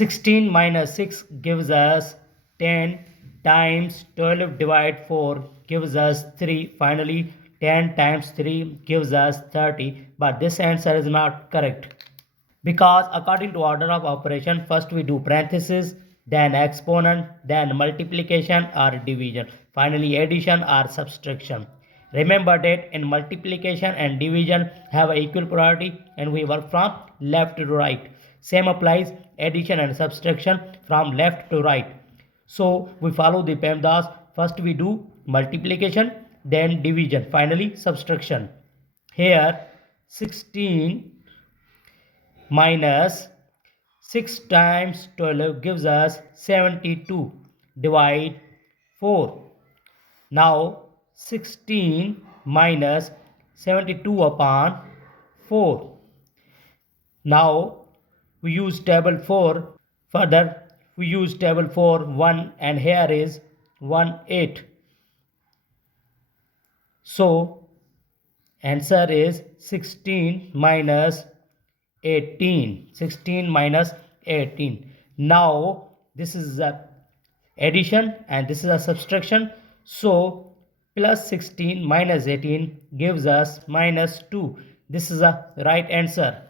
16 minus 6 gives us 10 times 12 divided 4 gives us 3. Finally, 10 times 3 gives us 30. But this answer is not correct. Because according to order of operation, first we do parenthesis, then exponent, then multiplication or division, finally addition or subtraction. Remember that in multiplication and division have equal priority and we work from left to right. Same applies addition and subtraction from left to right. So we follow the PEMDAS. First we do multiplication, then division, finally subtraction. Here 16 minus 6 times 12 gives us 72. Divide 4. Now 16 minus 72 upon 4. Now we use table 4. Further we use table 4 1 and here is 1 8. So answer is 16 minus 18. 16 minus 18. Now this is a addition and this is a subtraction. So plus 16 minus 18 gives us minus 2. This is a right answer.